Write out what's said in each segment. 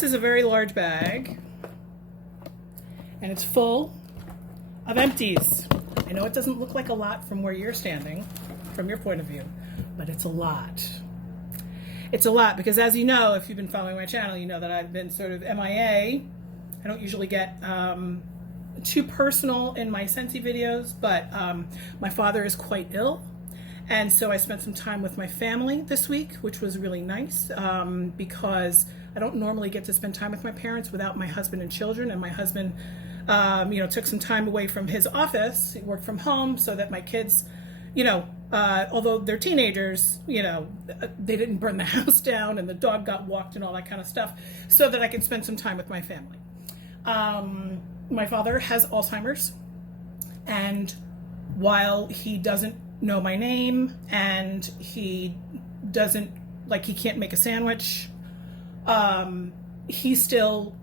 This is a very large bag, and it's full of empties. I know it doesn't look like a lot from where you're standing, from your point of view, but it's a lot. It's a lot because, as you know, if you've been following my channel, you know that I've been sort of MIA. I don't usually get too personal in my scentsy videos, but my father is quite ill. And so I spent some time with my family this week, which was really nice because I don't normally get to spend time with my parents without my husband and children. And my husband, took some time away from his office. He worked from home so that my kids, although they're teenagers, they didn't burn the house down and the dog got walked and all that kind of stuff, so that I can spend some time with my family. My father has Alzheimer's, and while he doesn't know my name and he can't make a sandwich,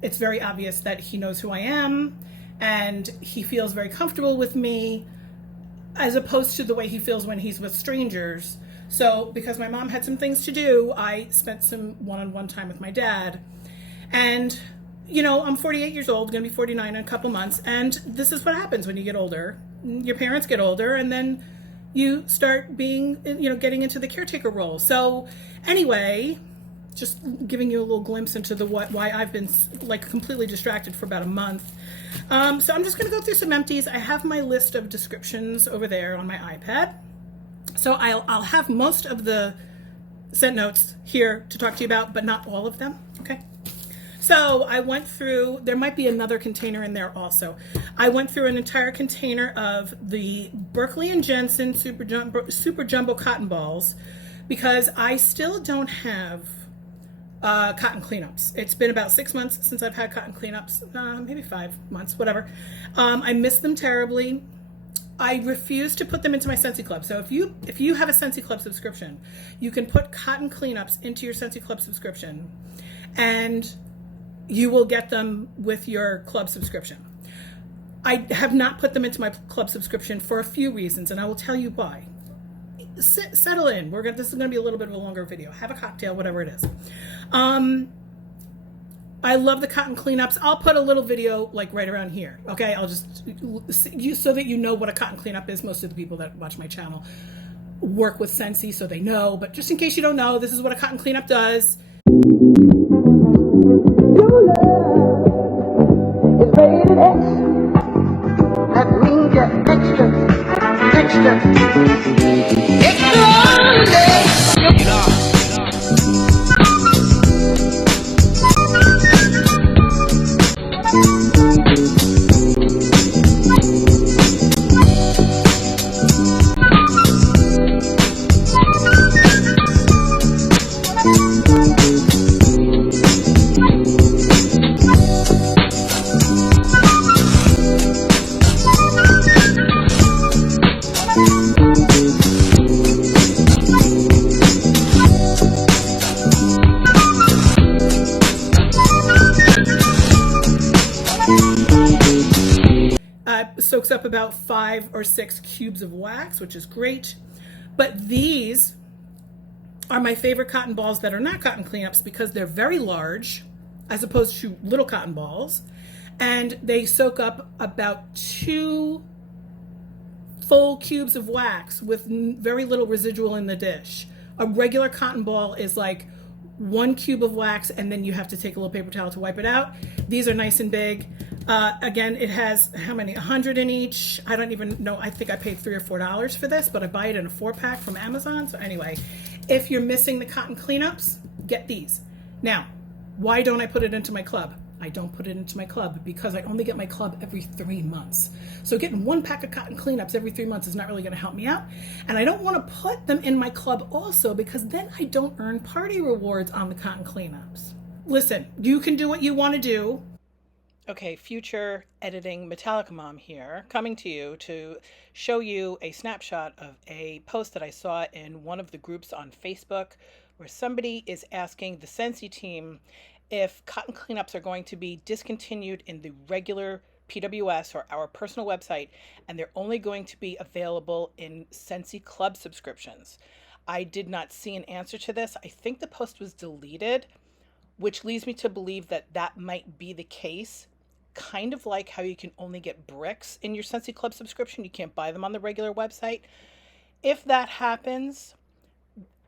it's very obvious that he knows who I am, and he feels very comfortable with me as opposed to the way he feels when he's with strangers. So because my mom had some things to do, I spent some one-on-one time with my dad. And I'm 48 years old, going to be 49 in a couple months, and this is what happens when you get older. Your parents get older, and then you start getting into the caretaker role. So anyway, just giving you a little glimpse into why I've been completely distracted for about a month. So I'm just going to go through some empties. I have my list of descriptions over there on my iPad. So I'll have most of the scent notes here to talk to you about, but not all of them. Okay. So I went through, there might be another container in there also. I went through an entire container of the Berkeley & Jensen Super Jumbo cotton balls because I still don't have cotton cleanups. It's been about 6 months since I've had cotton cleanups, maybe 5 months, whatever. I miss them terribly. I refuse to put them into my Scentsy Club. So if you have a Scentsy Club subscription, you can put cotton cleanups into your Scentsy Club subscription, and you will get them with your club subscription. I have not put them into my club subscription for a few reasons, and I will tell you why. Settle in. This is going to be a little bit of a longer video. Have a cocktail, whatever it is. I love the cotton cleanups. I'll put a little video right around here. Okay, I'll just so that you know what a cotton cleanup is. Most of the people that watch my channel work with Scentsy, so they know. But just in case you don't know, this is what a cotton cleanup does. It's rated X. That means you're extraordinary. Soaks up about 5 or 6 cubes of wax, which is great. But these are my favorite cotton balls that are not cotton cleanups because they're very large as opposed to little cotton balls, and they soak up about 2 full cubes of wax with very little residual in the dish. A regular cotton ball is like 1 cube of wax, and then you have to take a little paper towel to wipe it out. These are nice and big. Again, it has how many? 100 in each. I don't even know. I think I paid $3 or $4 for this, but I buy it in a 4-pack from Amazon. So anyway, if you're missing the cotton cleanups, get these. Now, why don't I put it into my club? I don't put it into my club because I only get my club every 3 months. So getting 1 pack of cotton cleanups every 3 months is not really going to help me out. And I don't want to put them in my club also because then I don't earn party rewards on the cotton cleanups. Listen, you can do what you want to do. Okay, future editing MetallicaMom here, coming to you to show you a snapshot of a post that I saw in one of the groups on Facebook where somebody is asking the Scentsy team if cotton cleanups are going to be discontinued in the regular PWS or our personal website, and they're only going to be available in Scentsy Club subscriptions. I did not see an answer to this. I think the post was deleted. which leads me to believe that that might be the case. Kind of like how you can only get bricks in your Scentsy Club subscription. You can't buy them on the regular website. If that happens,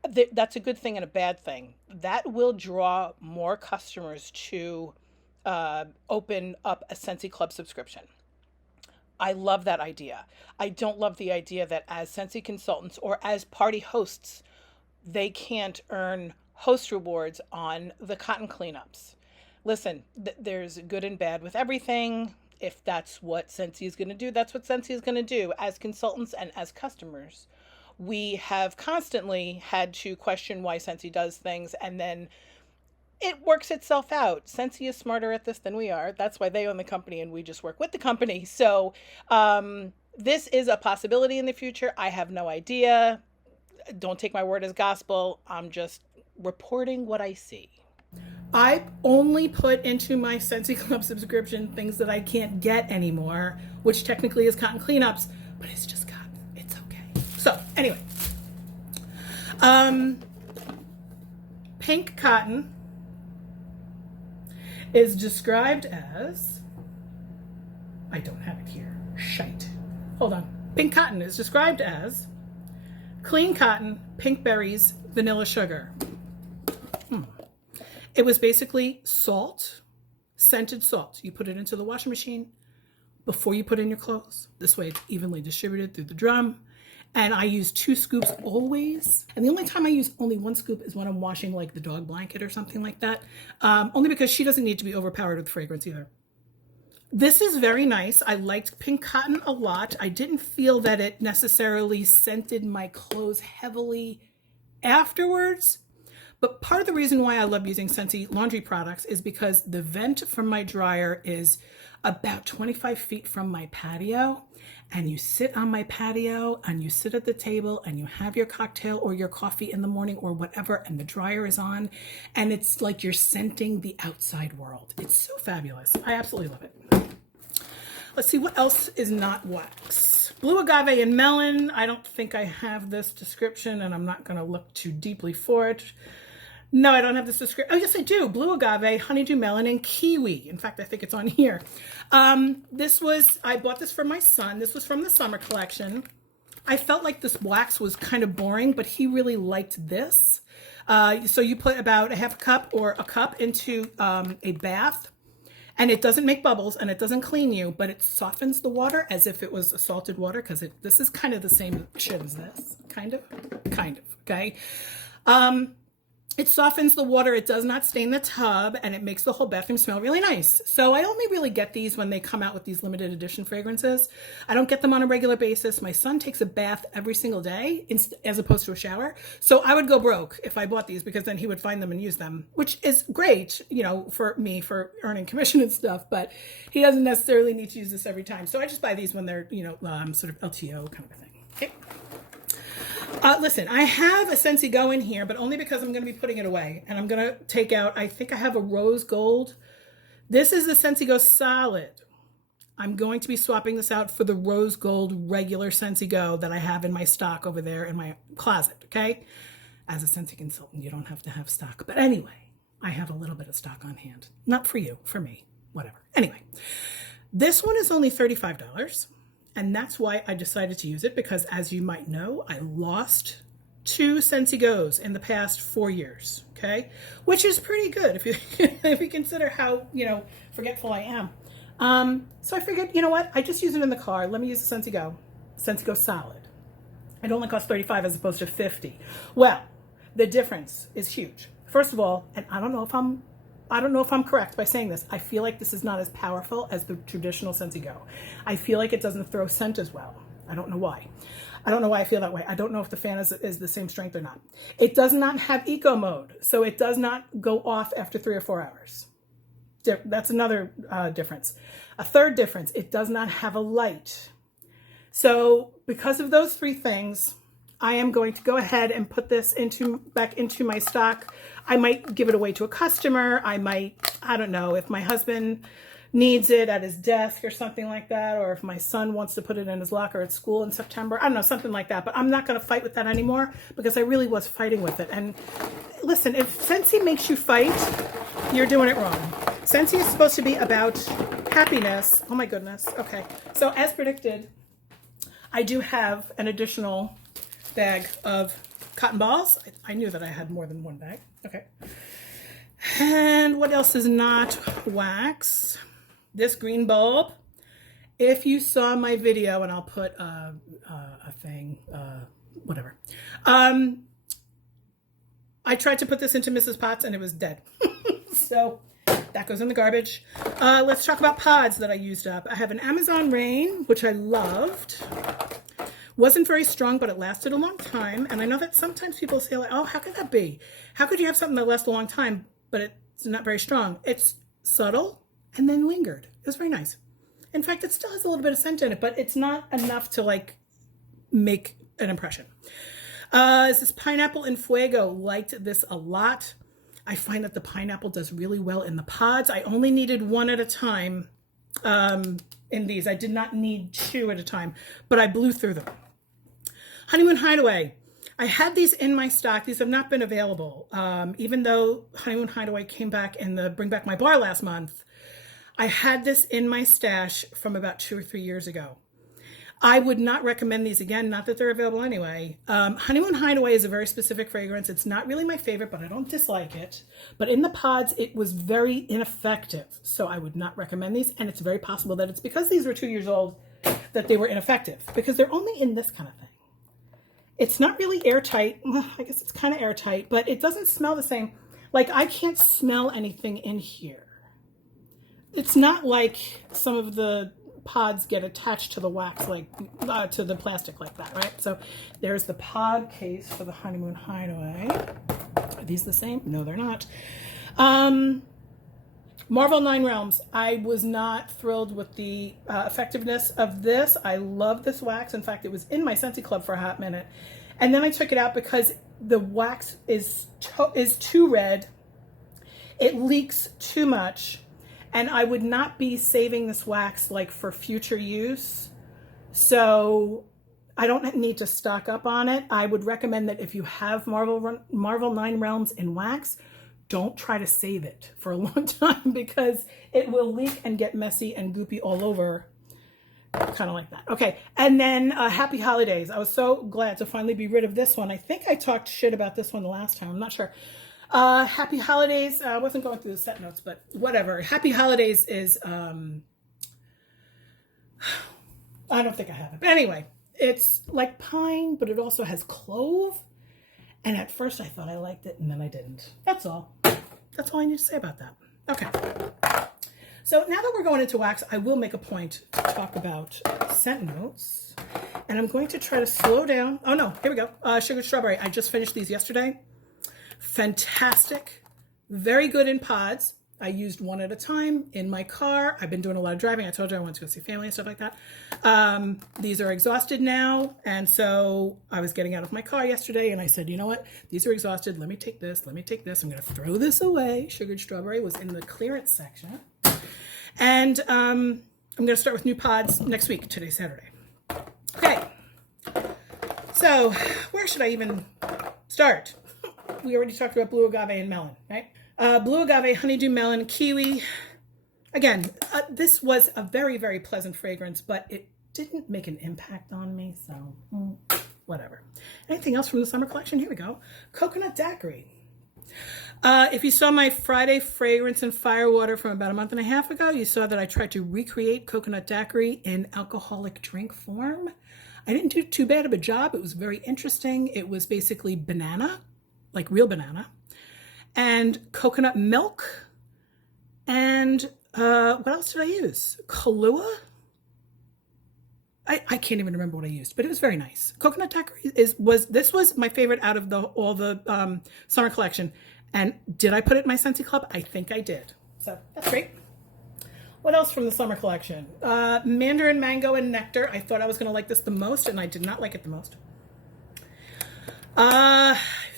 that's a good thing and a bad thing. That will draw more customers to open up a Scentsy Club subscription. I love that idea. I don't love the idea that as Scentsy consultants or as party hosts, they can't earn host rewards on the cotton cleanups. Listen, there's good and bad with everything. If that's what Scentsy is going to do, that's what Scentsy is going to do. As consultants and as customers, we have constantly had to question why Scentsy does things, and then it works itself out. Scentsy is smarter at this than we are. That's why they own the company and we just work with the company. So this is a possibility in the future. I have no idea. Don't take my word as gospel. I'm just reporting what I see. I only put into my Scentsy Club subscription things that I can't get anymore, which technically is cotton cleanups, but it's just cotton. It's okay. So anyway, pink cotton is described as, I don't have it here, shite. Hold on. Pink cotton is described as clean cotton, pink berries, vanilla sugar. It was basically salt, scented salt. You put it into the washing machine before you put in your clothes. This way it's evenly distributed through the drum. And I use 2 scoops always. And the only time I use only 1 scoop is when I'm washing like the dog blanket or something like that. Only because she doesn't need to be overpowered with fragrance either. This is very nice. I liked pink cotton a lot. I didn't feel that it necessarily scented my clothes heavily afterwards. But part of the reason why I love using Scentsy laundry products is because the vent from my dryer is about 25 feet from my patio. And you sit on my patio and you sit at the table and you have your cocktail or your coffee in the morning or whatever, and the dryer is on. And it's like you're scenting the outside world. It's so fabulous. I absolutely love it. Let's see what else is not wax. Blue agave and melon. I don't think I have this description and I'm not going to look too deeply for it. No, I don't have this description. Oh, yes, I do. Blue agave, honeydew melon, and kiwi. In fact, I think it's on here. I bought this for my son. This was from the summer collection. I felt like this wax was kind of boring, but he really liked this. So you put about a half a cup or a cup into a bath, and it doesn't make bubbles and it doesn't clean you, but it softens the water as if it was salted water, because this is kind of the same shit as this. Kind of, okay? It softens the water, it does not stain the tub, and it makes the whole bathroom smell really nice. So I only really get these when they come out with these limited edition fragrances. I don't get them on a regular basis. My son takes a bath every single day as opposed to a shower. So I would go broke if I bought these, because then he would find them and use them, which is great, for me for earning commission and stuff, but he doesn't necessarily need to use this every time. So I just buy these when they're, sort of LTO kind of a thing. Okay. Listen, I have a Scentsy Go in here, but only because I'm going to be putting it away. And I'm going to take out, I think I have a rose gold. This is the Scentsy Go Solid. I'm going to be swapping this out for the rose gold regular Scentsy Go that I have in my stock over there in my closet, okay? As a Scentsy consultant, you don't have to have stock. But anyway, I have a little bit of stock on hand. Not for you, for me, whatever. Anyway, this one is only $35. And that's why I decided to use it, because as you might know, I lost 2 Scentsy Go's in the past 4 years, okay? Which is pretty good if you if you consider how, forgetful I am. So I figured, you know what? I just use it in the car. Let me use the Scentsy Go Solid. It only costs $35 as opposed to $50. Well, the difference is huge. First of all, and I don't know if I'm correct by saying this, I feel like this is not as powerful as the traditional Scentsy Go. I feel like it doesn't throw scent as well. I don't know why. I don't know why I feel that way. I don't know if the fan is the same strength or not. It does not have eco mode, so it does not go off after 3 or 4 hours. That's another difference. A third difference, it does not have a light. So because of those 3 things, I am going to go ahead and put this back into my stock. I might give it away to a customer. I don't know, if my husband needs it at his desk or something like that, or if my son wants to put it in his locker at school in September. I don't know, something like that. But I'm not going to fight with that anymore because I really was fighting with it. And listen, if Scentsy makes you fight, you're doing it wrong. Scentsy is supposed to be about happiness. Oh my goodness. Okay. So as predicted, I do have an additional bag of cotton balls. I knew that I had more than one bag. Okay. And what else is not wax? This green bulb. If you saw my video, and I'll put a thing, whatever. I tried to put this into Mrs. Potts and it was dead. So that goes in the garbage. Let's talk about pods that I used up. I have an Amazon Rain, which I loved. Wasn't very strong, but it lasted a long time. And I know that sometimes people say, like, oh, how could that be? How could you have something that lasts a long time, but it's not very strong? It's subtle and then lingered. It was very nice. In fact, it still has a little bit of scent in it, but it's not enough to like make an impression. This is Pineapple in Fuego. Liked this a lot. I find that the pineapple does really well in the pods. I only needed one at a time in these. I did not need two at a time, but I blew through them. Honeymoon Hideaway. I had these in my stock. These have not been available. Even though Honeymoon Hideaway came back in the Bring Back My Bar last month, I had this in my stash from about 2 or 3 years ago. I would not recommend these again, not that they're available anyway. Honeymoon Hideaway is a very specific fragrance. It's not really my favorite, but I don't dislike it. But in the pods, it was very ineffective. So I would not recommend these. And it's very possible that it's because these were 2 years old that they were ineffective, because they're only in this kind of thing. It's not really airtight. Well, I guess it's kind of airtight, but it doesn't smell the same. Like, I can't smell anything in here. It's not like some of the pods get attached to the wax, like to the plastic like that, right? So there's the pod case for the Honeymoon Hideaway. Are these the same? No, they're not. Marvel 9 Realms. I was not thrilled with the effectiveness of this. I love this wax. In fact, it was in my Scentsy Club for a hot minute. And then I took it out because the wax is too red. It leaks too much. And I would not be saving this wax like for future use. So I don't need to stock up on it. I would recommend that if you have Marvel 9 Realms in wax, don't try to save it for a long time because it will leak and get messy and goopy all over. Kind of like that. Okay. And then Happy Holidays. I was so glad to finally be rid of this one. I think I talked shit about this one the last time. I'm not sure. Happy Holidays. I wasn't going through the set notes, but whatever. Happy Holidays is, I don't think I have it. But anyway, it's like pine, but it also has clove. And at first I thought I liked it and then I didn't. That's all. That's all I need to say about that. Okay. So now that we're going into wax, I will make a point to talk about scent notes. And I'm going to try to slow down. Oh no, here we go. Sugared Strawberry. I just finished these yesterday. Fantastic. Very good in pods. I used one at a time in my car. I've been doing a lot of driving. I told you I went to go see family and stuff like that. These are exhausted now. And so I was getting out of my car yesterday and I said, you know what? These are exhausted. Let me take this. Let me take this. I'm going to throw this away. Sugared Strawberry was in the clearance section. And I'm going to start with new pods next week. Today's Saturday. Okay. So where should I even start? We already talked about blue agave and melon, right? Blue agave, honeydew melon, kiwi. Again, this was a very, very pleasant fragrance, but it didn't make an impact on me, so whatever. Anything else from the summer collection? Here we go. Coconut daiquiri. If you saw my Friday fragrance and firewater from about a month and a half ago, you saw that I tried to recreate coconut daiquiri in alcoholic drink form. I didn't do too bad of a job. It was very interesting. It was basically banana, like real banana, and coconut milk, and what else did I use? Kahlua? I can't even remember what I used, but it was very nice. Coconut daiquiri was my favorite out of all the summer collection. And did I put it in my Scentsy Club? I think I did. So that's great. What else from the summer collection? Mandarin, mango, and nectar. I thought I was going to like this the most, and I did not like it the most.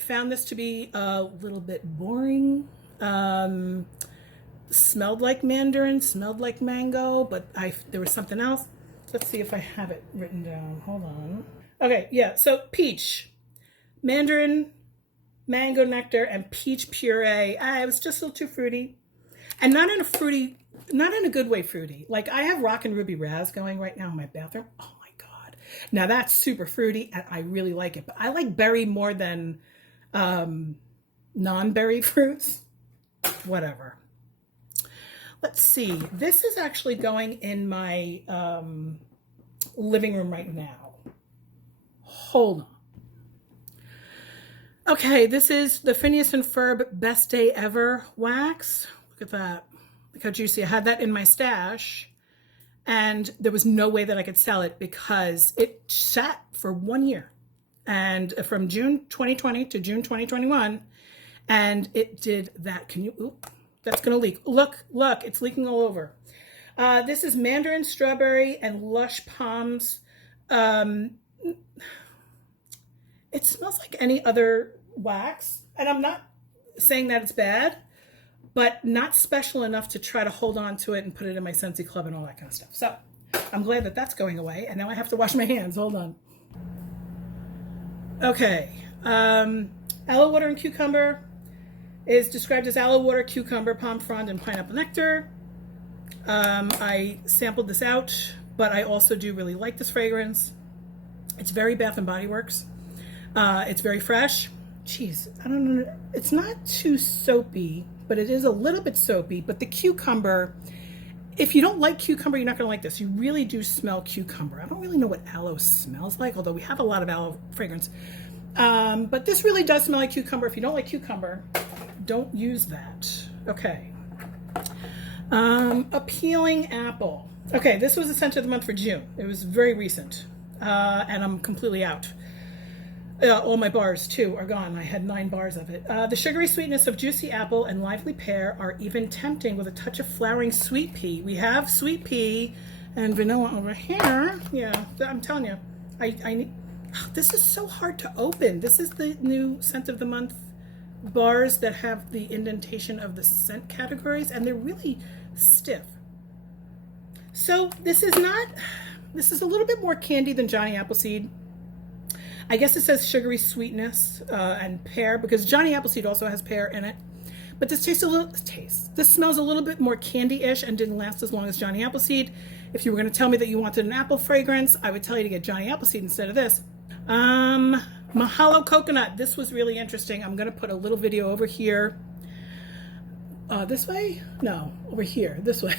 Found this to be a little bit boring. The smelled like mandarin, smelled like mango, but there was something else. Let's see if I have it written down. Hold on. Okay, yeah, so peach, mandarin, mango nectar, and peach puree. It was just a little too fruity. And not in a good way fruity. Like, I have Rock and Ruby Raz going right now in my bathroom. Oh my God. Now that's super fruity and I really like it. But I like berry more than non-berry fruits. Whatever. Let's see. This is actually going in my living room right now. Hold on. Okay, this is the Phineas and Ferb Best Day Ever wax. Look at that. Look how juicy. I had that in my stash, and there was no way that I could sell it because it sat for 1 year. And from June 2020 to June 2021, and it did that. Can you, oop, that's gonna leak. Look, it's leaking all over. This is Mandarin Strawberry and Lush Palms. It smells like any other wax, and I'm not saying that it's bad, but not special enough to try to hold on to it and put it in my Scentsy Club and all that kind of stuff. So I'm glad that that's going away, and now I have to wash my hands. Hold on. Okay, aloe water and cucumber is described as aloe water, cucumber, palm frond, and pineapple nectar. I sampled this out, but I also do really like this fragrance. It's very Bath and Body Works. It's very fresh. Jeez, I don't know. It's not too soapy, but it is a little bit soapy. But the cucumber, if you don't like cucumber, you're not going to like this. You really do smell cucumber. I don't really know what aloe smells like, although we have a lot of aloe fragrance. But this really does smell like cucumber. If you don't like cucumber, don't use that. Okay. Appealing apple. Okay, this was the scent of the month for June. It was very recent. And I'm completely out. All my bars, too, are gone. I had 9 bars of it. The sugary sweetness of juicy apple and lively pear are even tempting with a touch of flowering sweet pea. We have sweet pea and vanilla over here. Yeah, I'm telling you. I need... This is so hard to open. This is the new scent of the month bars that have the indentation of the scent categories, and they're really stiff. So this is a little bit more candy than Johnny Appleseed. I guess it says sugary sweetness and pear, because Johnny Appleseed also has pear in it. But this this smells a little bit more candy-ish and didn't last as long as Johnny Appleseed. If you were going to tell me that you wanted an apple fragrance, I would tell you to get Johnny Appleseed instead of this. Mahalo Coconut. This was really interesting. I'm going to put a little video over here. This way? No, over here. This way.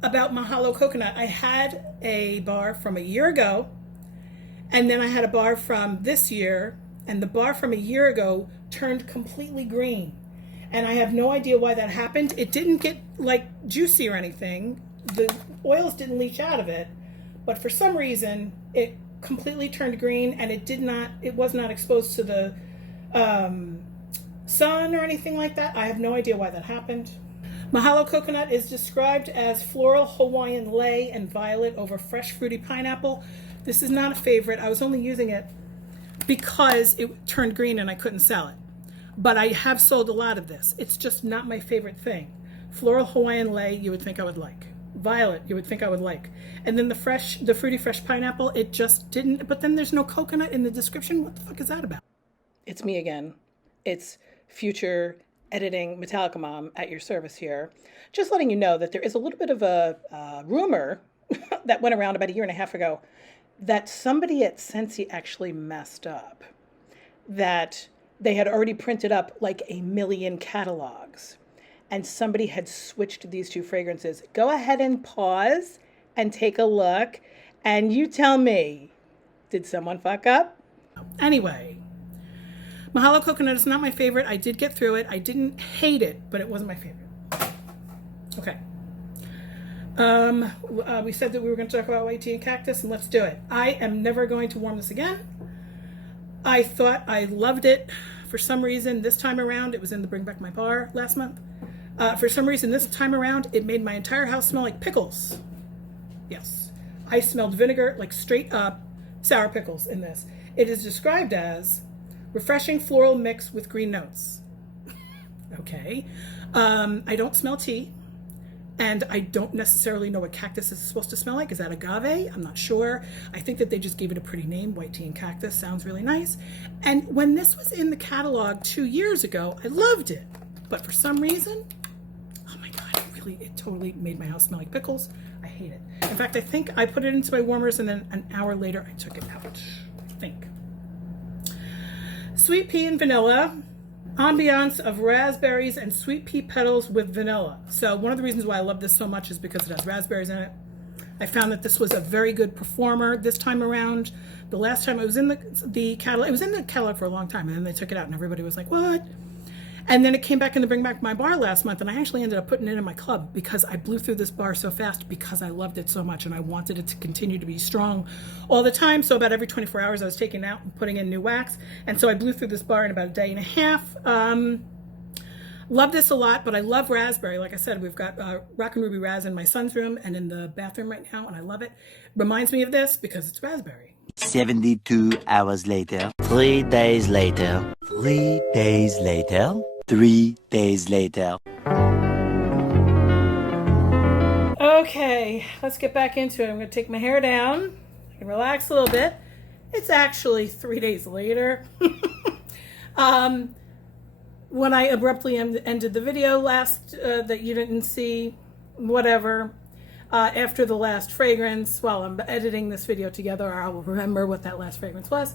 About Mahalo Coconut. I had a bar from a year ago, and then I had a bar from this year, and the bar from a year ago turned completely green. And I have no idea why that happened. It didn't get like juicy or anything. The oils didn't leach out of it, but for some reason it completely turned green, and it was not exposed to the sun or anything like that. I have no idea why that happened. Mahalo Coconut is described as floral Hawaiian lei and violet over fresh fruity pineapple. This is not a favorite. I was only using it because it turned green and I couldn't sell it. But I have sold a lot of this. It's just not my favorite thing. Floral Hawaiian lei, you would think I would like. Violet, you would think I would like. And then the fruity fresh pineapple, it just didn't. But then there's no coconut in the description. What the fuck is that about? It's me again. It's future editing MetallicaMom at your service here. Just letting you know that there is a little bit of a rumor that went around about a year and a half ago that somebody at Scentsy actually messed up. That they had already printed up like 1 million catalogs, and somebody had switched these 2 fragrances. Go ahead and pause and take a look, and you tell me, did someone fuck up? Anyway, Mahalo Coconut is not my favorite. I did get through it. I didn't hate it, but it wasn't my favorite. Okay. We said that we were going to talk about white tea and cactus, and let's do it. I am never going to warm this again. I thought I loved it. For some reason, this time around, it was in the Bring Back My Bar last month. For some reason, this time around, it made my entire house smell like pickles. Yes. I smelled vinegar, like straight up sour pickles in this. It is described as refreshing floral mix with green notes. Okay. I don't smell tea. And I don't necessarily know what cactus is supposed to smell like. Is that agave? I'm not sure. I think that they just gave it a pretty name. White tea and cactus sounds really nice. And when this was in the catalog 2 years ago, I loved it. But for some reason, oh my God, it totally made my house smell like pickles. I hate it. In fact, I think I put it into my warmers and then an hour later I took it out, I think. Sweet pea and vanilla. Ambiance of raspberries and sweet pea petals with vanilla. So one of the reasons why I love this so much is because it has raspberries in it. I found that this was a very good performer this time around. The last time it was in the catalog, it was in the catalog for a long time, and then they took it out and everybody was like, what? And then it came back in the Bring Back My Bar last month, and I actually ended up putting it in my club because I blew through this bar so fast because I loved it so much and I wanted it to continue to be strong all the time. So about every 24 hours I was taking it out and putting in new wax. And so I blew through this bar in about a day and a half. Love this a lot, but I love raspberry. Like I said, we've got Rock and Ruby Raz in my son's room and in the bathroom right now, and I love it. Reminds me of this because it's raspberry. 72 hours later, 3 days later, 3 days later, 3 days later. Okay, let's get back into it. I'm going to take my hair down. I can relax a little bit. It's actually 3 days later. When I abruptly ended the video last that you didn't see, whatever, after the last fragrance, while I'm editing this video together, I will remember what that last fragrance was.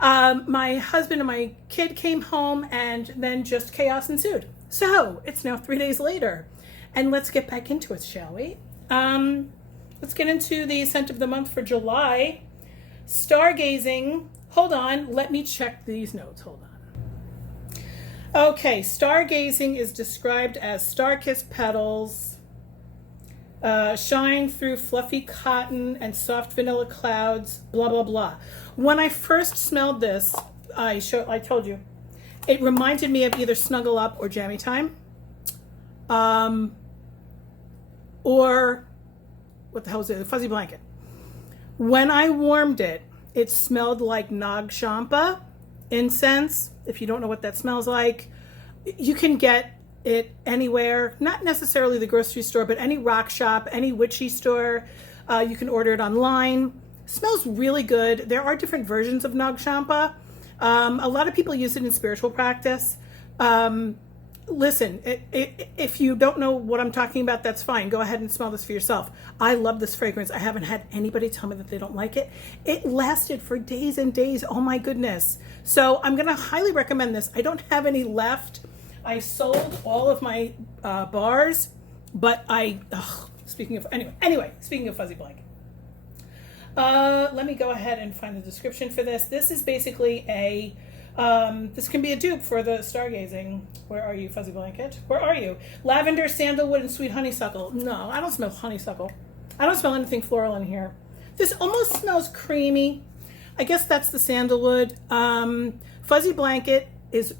My husband and my kid came home and then just chaos ensued. So it's now 3 days later and let's get back into it, shall we? Let's get into the scent of the month for July. Stargazing. Hold on, let me check these notes. Hold on. Okay, stargazing is described as star-kissed petals, shine through fluffy cotton and soft vanilla clouds, blah, blah, blah. When I first smelled this, I told you, it reminded me of either Snuggle Up or Jammy Time. Or, what the hell is it? Fuzzy Blanket. When I warmed it, it smelled like Nag Champa incense. If you don't know what that smells like, you can get it anywhere, not necessarily the grocery store, but any rock shop, any witchy store. You can order it online. Smells really good. There are different versions of Nag Champa. A lot of people use it in spiritual practice. Listen, if you don't know what I'm talking about, that's fine. Go ahead and smell this for yourself. I love this fragrance. I haven't had anybody tell me that they don't like it. It lasted for days and days. Oh my goodness. So I'm going to highly recommend this. I don't have any left. I sold all of my bars, but speaking of Fuzzy Blanket. Let me go ahead and find the description for this. This is basically this can be a dupe for the stargazing. Where are you, Fuzzy Blanket? Where are you? Lavender, sandalwood, and sweet honeysuckle. No, I don't smell honeysuckle. I don't smell anything floral in here. This almost smells creamy. I guess that's the sandalwood. Fuzzy Blanket is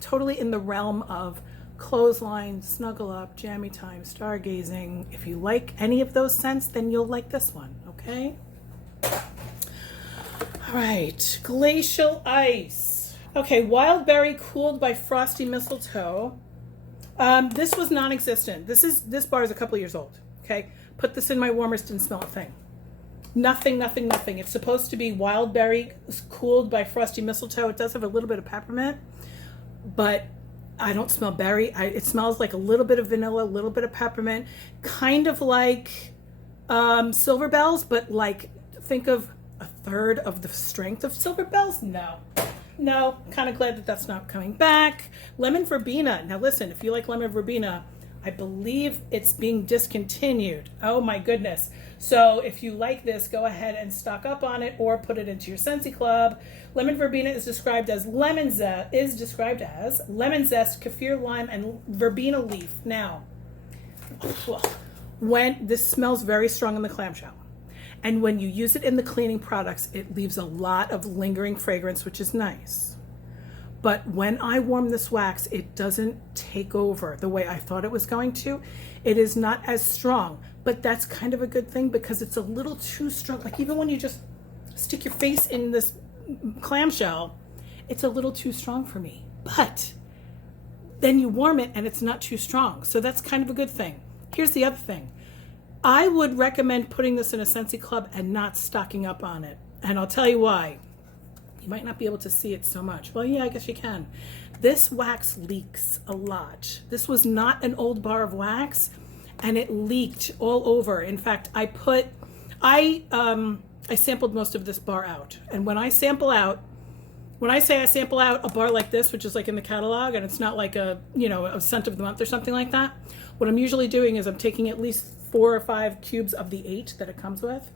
totally in the realm of clothesline, snuggle up, jammy time, stargazing. If you like any of those scents, then you'll like this one, okay? All right, glacial ice. Okay, wild berry cooled by frosty mistletoe. This was non-existent. This bar is a couple years old. Okay, put this in my warmers, didn't smell a thing. Nothing. It's supposed to be wild berry cooled by frosty mistletoe. It does have a little bit of peppermint, but I don't smell berry. It smells like a little bit of vanilla, a little bit of peppermint, kind of like Silver Bells, but like think of a third of the strength of Silver Bells. No, kind of glad that that's not coming back. Lemon verbena. Now listen, if you like lemon verbena, I believe it's being discontinued. Oh my goodness. So if you like this, go ahead and stock up on it or put it into your Scentsy Club. Lemon verbena is described as lemon zest, kaffir lime, and verbena leaf. Now, when this smells very strong in the clamshell, and when you use it in the cleaning products, it leaves a lot of lingering fragrance, which is nice. But when I warm this wax, it doesn't take over the way I thought it was going to. It is not as strong, but that's kind of a good thing because it's a little too strong. Like even when you just stick your face in this clamshell, it's a little too strong for me. But then you warm it and it's not too strong. So that's kind of a good thing. Here's the other thing. I would recommend putting this in a Scentsy club and not stocking up on it. And I'll tell you why. You might not be able to see it so much. Well, yeah, I guess you can. This wax leaks a lot. This was not an old bar of wax, and it leaked all over. In fact, I sampled most of this bar out. And when I say I sample out a bar like this, which is like in the catalog, and it's not like a scent of the month or something like that, what I'm usually doing is I'm taking at least 4 or 5 cubes of the 8 that it comes with.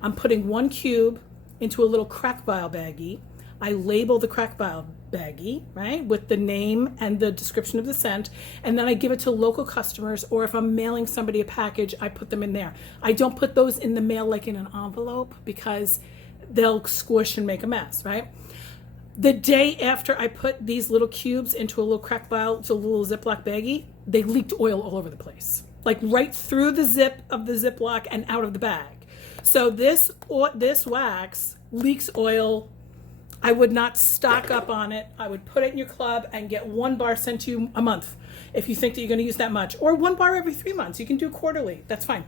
I'm putting 1 cube into a little crack vial baggie. I label the crack vial baggie, right, with the name and the description of the scent, and then I give it to local customers, or if I'm mailing somebody a package, I put them in there. I don't put those in the mail like in an envelope because they'll squish and make a mess, right? The day after I put these little cubes into a little crack vial, it's a little Ziploc baggie, they leaked oil all over the place, like right through the zip of the Ziploc and out of the bag. So this wax leaks oil. I would not stock up on it. I would put it in your club and get 1 bar sent to you a month if you think that you're going to use that much, or 1 bar every 3 months. You can do quarterly. That's fine.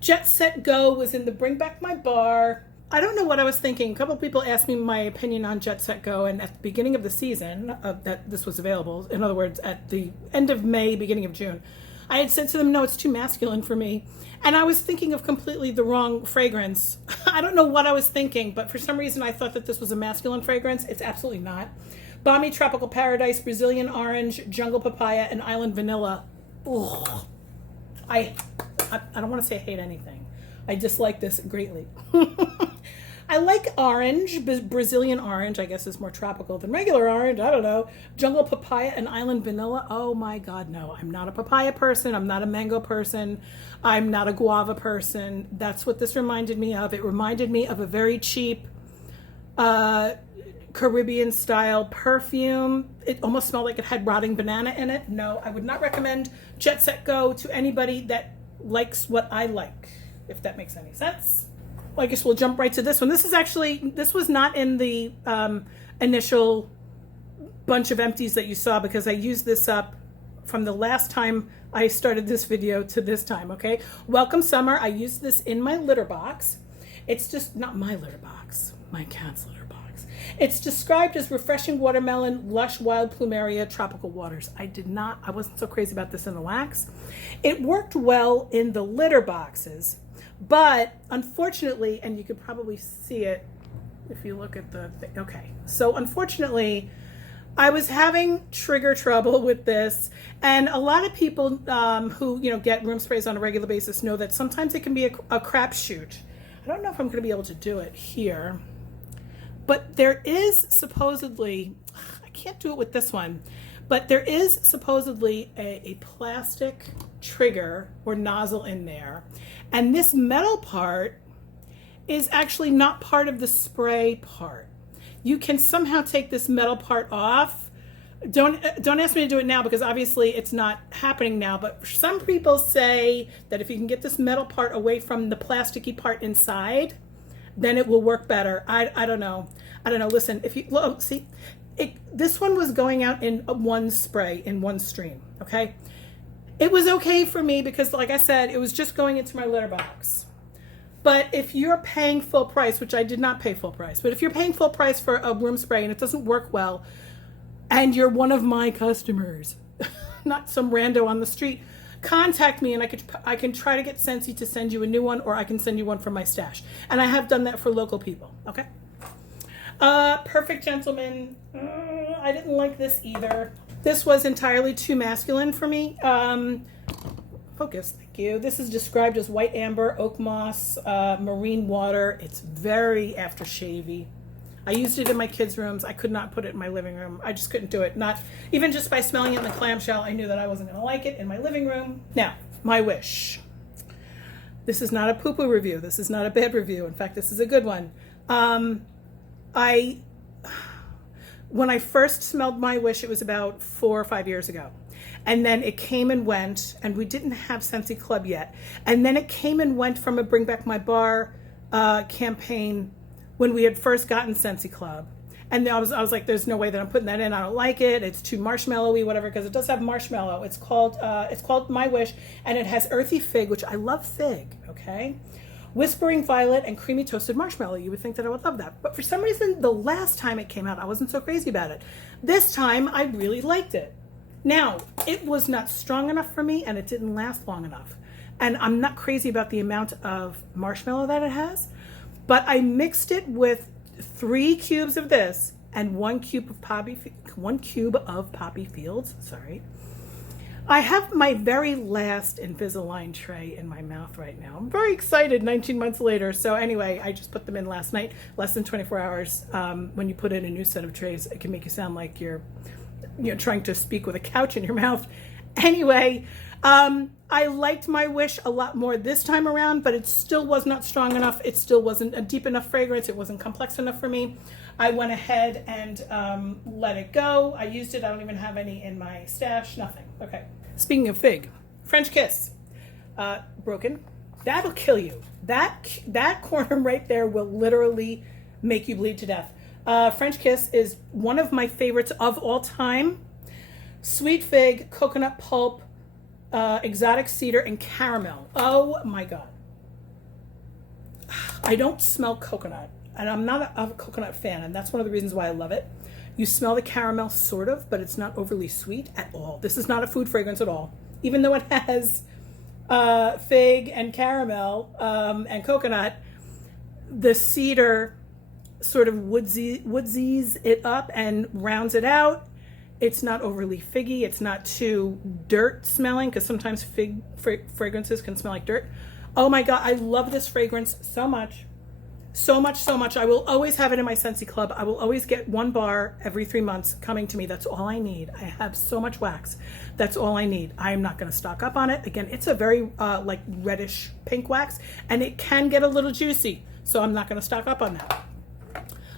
Jet Set Go was in the Bring Back My Bar. I don't know what I was thinking. A couple of people asked me my opinion on Jet Set Go, and at the beginning of the season that this was available, in other words, at the end of May, beginning of June, I had said to them, no, it's too masculine for me. And I was thinking of completely the wrong fragrance. I don't know what I was thinking, but for some reason I thought that this was a masculine fragrance. It's absolutely not. Balmy Tropical Paradise, Brazilian Orange, Jungle Papaya, and Island Vanilla. Ugh. I don't want to say I hate anything. I dislike this greatly. I like orange, Brazilian orange, I guess is more tropical than regular orange. I don't know. Jungle Papaya and Island Vanilla. Oh my God, no. I'm not a papaya person. I'm not a mango person. I'm not a guava person. That's what this reminded me of. It reminded me of a very cheap Caribbean style perfume. It almost smelled like it had rotting banana in it. No, I would not recommend Jet Set Go to anybody that likes what I like, if that makes any sense. Well, I guess we'll jump right to this one. This was not in the initial bunch of empties that you saw, because I used this up from the last time I started this video to this time, okay? Welcome Summer. I used this in my litter box. It's just not my litter box, my cat's litter box. It's described as refreshing watermelon, lush wild plumeria, tropical waters. I wasn't so crazy about this in the wax. It worked well in the litter boxes, but unfortunately, and you could probably see it if you look at the thing. Okay, so unfortunately, I was having trigger trouble with this, and a lot of people who get room sprays on a regular basis know that sometimes it can be a crapshoot. I don't know if I'm going to be able to do it here, but there is supposedly, I can't do it with this one, but there is supposedly a plastic trigger or nozzle in there, and this metal part is actually not part of the spray part. You can somehow take this metal part off. Don't ask me to do it now, because obviously it's not happening now, but some people say that if you can get this metal part away from the plasticky part inside, then it will work better. I don't know. Listen, if you look, see, this one was going out in one spray, in one stream, okay? It was okay for me because, like I said, it was just going into my litter box. But if you're paying full price, which I did not pay full price, but if you're paying full price for a room spray and it doesn't work well, and you're one of my customers, not some rando on the street, contact me and I can try to get Scentsy to send you a new one, or I can send you one from my stash. And I have done that for local people, okay? Perfect Gentleman. I didn't like this either. This was entirely too masculine for me. Focus, thank you. This is described as white amber, oak moss, marine water. It's very aftershavy. I used it in my kids' rooms. I could not put it in my living room. I just couldn't do it. Not even just by smelling it in the clamshell, I knew that I wasn't going to like it in my living room. Now, my wish. This is not a poo-poo review. This is not a bad review. In fact, this is a good one. When I first smelled My Wish, it was about 4 or 5 years ago. And then it came and went, and we didn't have Scentsy Club yet. And then it came and went from a Bring Back My Bar campaign when we had first gotten Scentsy Club. And I was like, there's no way that I'm putting that in. I don't like it. It's too marshmallowy, whatever, because it does have marshmallow. It's called My Wish, and it has earthy fig, which I love fig, okay? Whispering violet and creamy toasted marshmallow. You would think that I would love that. But for some reason, the last time it came out, I wasn't so crazy about it. This time, I really liked it. Now, it was not strong enough for me, and it didn't last long enough. And I'm not crazy about the amount of marshmallow that it has, but I mixed it with 3 cubes of this and 1 cube of poppy fields. Sorry. I have my very last Invisalign tray in my mouth right now. I'm very excited 19 months later. So anyway, I just put them in last night, less than 24 hours. When you put in a new set of trays, it can make you sound like you're trying to speak with a couch in your mouth. Anyway, I liked My Wish a lot more this time around, but it still was not strong enough. It still wasn't a deep enough fragrance. It wasn't complex enough for me. I went ahead and let it go. I used it. I don't even have any in my stash. Nothing. Okay. Speaking of fig, French Kiss. Broken. That'll kill you. That corner right there will literally make you bleed to death. French Kiss is one of my favorites of all time. Sweet fig, coconut pulp, exotic cedar, and caramel. Oh my God. I don't smell coconut, and I'm not a coconut fan, and that's one of the reasons why I love it. You smell the caramel sort of, but it's not overly sweet at all. This is not a food fragrance at all. Even though it has fig and caramel and coconut, the cedar sort of woodsies it up and rounds it out. It's not overly figgy. It's not too dirt smelling, because sometimes fig fragrances can smell like dirt. Oh my God, I love this fragrance so much. So much, so much. I will always have it in my Scentsy Club. I will always get 1 bar every 3 months coming to me. That's all I need. I have so much wax. That's all I need. I am not going to stock up on it. Again, it's a very like reddish pink wax, and it can get a little juicy. So I'm not going to stock up on that.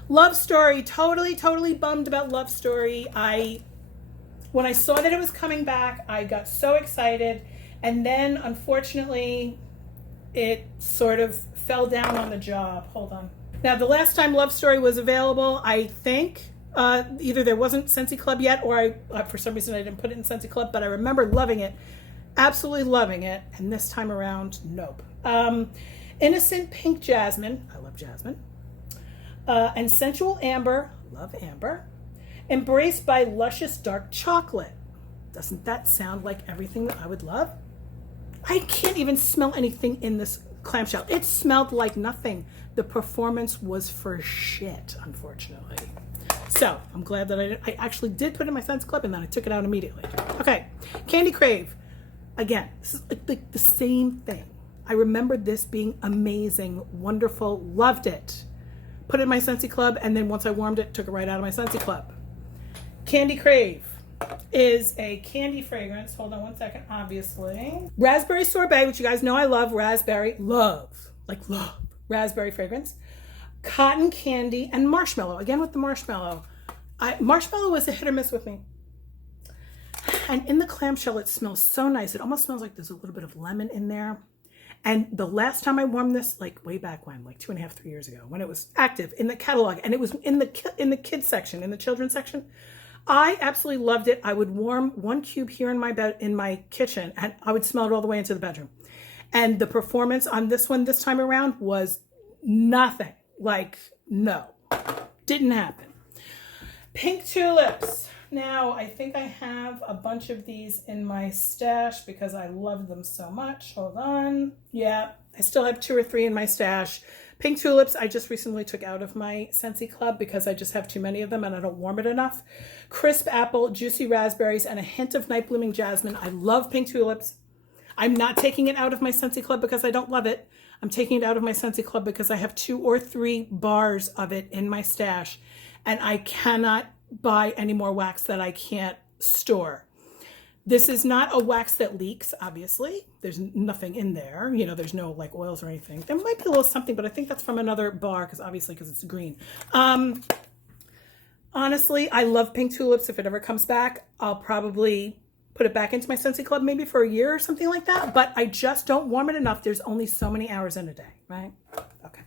Love Story. Totally bummed about Love Story. When I saw that it was coming back, I got so excited. And then, unfortunately, it sort of fell down on the job. Hold on. Now, the last time Love Story was available, I think, either there wasn't Scentsy Club yet, or for some reason I didn't put it in Scentsy Club, but I remember loving it. Absolutely loving it. And this time around, nope. Innocent Pink Jasmine. I love jasmine. And Sensual Amber. Love amber. Embraced by Luscious Dark Chocolate. Doesn't that sound like everything that I would love? I can't even smell anything in this clamshell. It smelled like nothing. The performance was for shit, unfortunately. So I'm glad that I actually did put it in my Scentsy Club, and then I took it out immediately. Okay, Candy Crave. Again, this is like the same thing. I remember this being amazing, wonderful, loved it. Put it in my Scentsy Club, and then once I warmed it, took it right out of my Scentsy Club. Candy Crave is a candy fragrance. Hold on one second, obviously. Raspberry Sorbet, which you guys know I love. Raspberry fragrance. Cotton candy and marshmallow. Again with the marshmallow. Marshmallow was a hit or miss with me. And in the clamshell, it smells so nice. It almost smells like there's a little bit of lemon in there. And the last time I warmed this, like way back when, like 2.5, 3 years ago, when it was active in the catalog, and it was in the kids section, in the children's section, I absolutely loved it. I would warm 1 cube here in my kitchen, and I would smell it all the way into the bedroom. And the performance on this one this time around was nothing. Like, no, didn't happen. Pink Tulips. Now, I think I have a bunch of these in my stash because I love them so much. Hold on. Yeah, I still have 2 or 3 in my stash. Pink Tulips, I just recently took out of my Scentsy Club because I just have too many of them and I don't warm it enough. Crisp apple, juicy raspberries, and a hint of night blooming jasmine. I love Pink Tulips. I'm not taking it out of my Scentsy Club because I don't love it. I'm taking it out of my Scentsy Club because I have 2 or 3 bars of it in my stash, and I cannot buy any more wax that I can't store. This is not a wax that leaks, obviously. There's nothing in there. You know, there's no like oils or anything. There might be a little something, but I think that's from another bar because it's green. Honestly, I love Pink Tulips. If it ever comes back, I'll probably put it back into my Scentsy Club maybe for a year or something like that. But I just don't warm it enough. There's only so many hours in a day, right? Okay.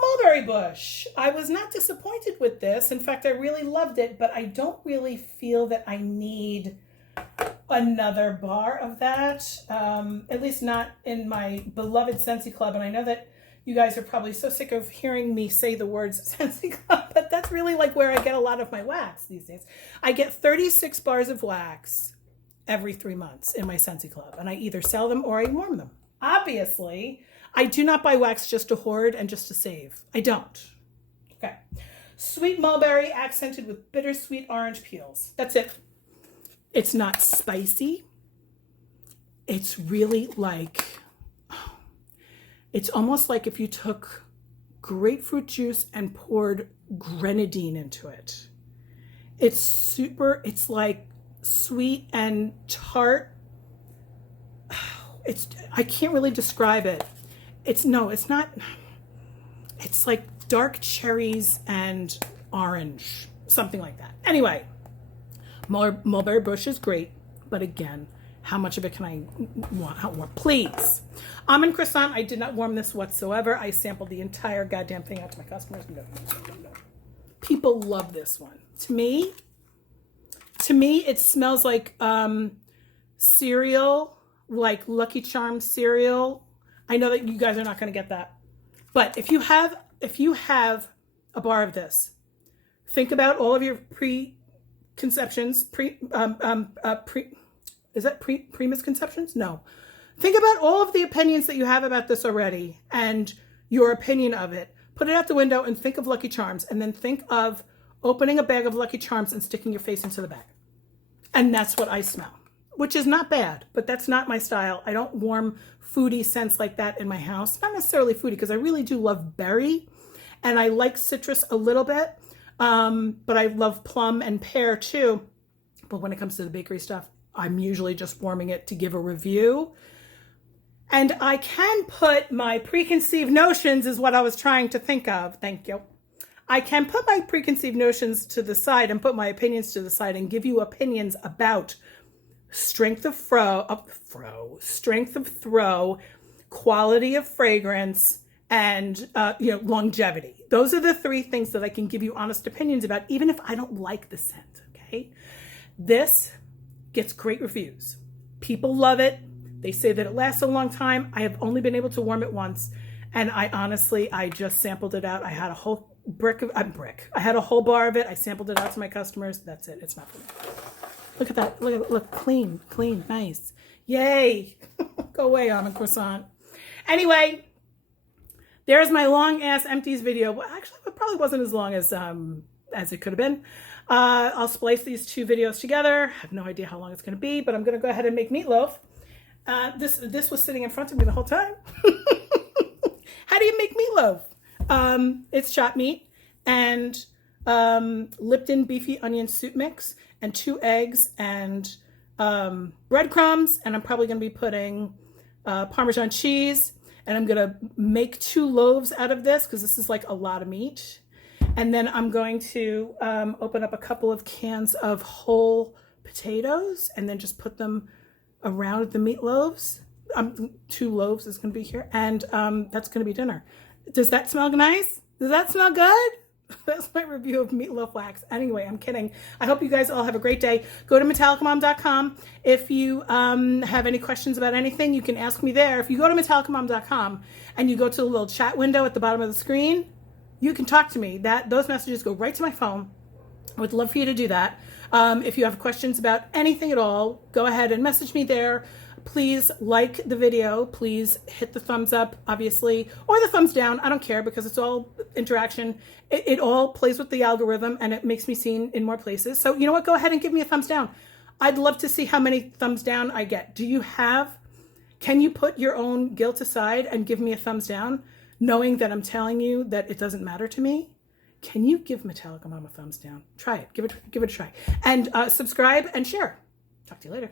Mulberry bush. I was not disappointed with this. In fact, I really loved it, but I don't really feel that I need another bar of that. At least not in my beloved Scentsy Club. And I know that you guys are probably so sick of hearing me say the words Scentsy Club, but that's really like where I get a lot of my wax these days. I get 36 bars of wax every 3 months in my Scentsy Club, and I either sell them or I warm them. Obviously, I do not buy wax just to hoard and just to save. I don't. Okay. Sweet mulberry accented with bittersweet orange peels. That's it. It's not spicy. It's really like, it's almost like if you took grapefruit juice and poured grenadine into it. It's like sweet and tart. I can't really describe it. It's not. It's like dark cherries and orange, something like that. Anyway, mulberry bush is great, but again, how much of it can I want? Please. Almond croissant, I did not warm this whatsoever. I sampled the entire goddamn thing out to my customers. No. People love this one. To me, it smells like cereal, like Lucky Charms cereal. I know that you guys are not going to get that, but if you have a bar of this, think about all of your preconceptions. Is that pre-misconceptions? No. Think about all of the opinions that you have about this already and your opinion of it. Put it out the window and think of Lucky Charms, and then think of opening a bag of Lucky Charms and sticking your face into the bag. And that's what I smell, which is not bad, but that's not my style. I don't warm foodie scents like that in my house. Not necessarily foodie, because I really do love berry and I like citrus a little bit, but I love plum and pear too. But when it comes to the bakery stuff, I'm usually just warming it to give a review. And I can put my preconceived notions, is what I was trying to think of. Thank you. I can put my preconceived notions to the side and put my opinions to the side and give you opinions about strength of strength of throw, quality of fragrance, and longevity. Those are the 3 things that I can give you honest opinions about, even if I don't like the scent. Okay, this gets great reviews. People love it. They say that it lasts a long time. I have only been able to warm it once, and I just sampled it out. I had a whole I had a whole bar of it. I sampled it out to my customers. That's it. It's not for me. Look at that. Look, clean, nice. Yay. Go away, almond croissant. Anyway, there's my long ass empties video. Well, actually, it probably wasn't as long as it could have been. I'll splice these 2 videos together. I have no idea how long it's going to be, but I'm going to go ahead and make meatloaf. This was sitting in front of me the whole time. How do you make meatloaf? It's chopped meat and Lipton beefy onion soup mix and 2 eggs and breadcrumbs, and I'm probably going to be putting Parmesan cheese, and I'm going to make 2 loaves out of this because this is like a lot of meat. And then I'm going to open up a couple of cans of whole potatoes and then just put them around the meat loaves. 2 loaves is going to be here, and that's going to be dinner. Does that smell nice? Does that smell good? That's my review of meatloaf wax. Anyway, I'm kidding. I hope you guys all have a great day. Go to MetallicaMom.com. If you have any questions about anything, you can ask me there. If you go to MetallicaMom.com and you go to the little chat window at the bottom of the screen, you can talk to me. Those messages go right to my phone. I would love for you to do that. If you have questions about anything at all, go ahead and message me there. Please like the video. Please hit the thumbs up, obviously, or the thumbs down. I don't care, because it's all interaction. It all plays with the algorithm, and it makes me seen in more places. So you know what? Go ahead and give me a thumbs down. I'd love to see how many thumbs down I get. Can you put your own guilt aside and give me a thumbs down, knowing that I'm telling you that it doesn't matter to me? Can you give MetallicaMom a thumbs down? Try it. Give it a try. And subscribe and share. Talk to you later.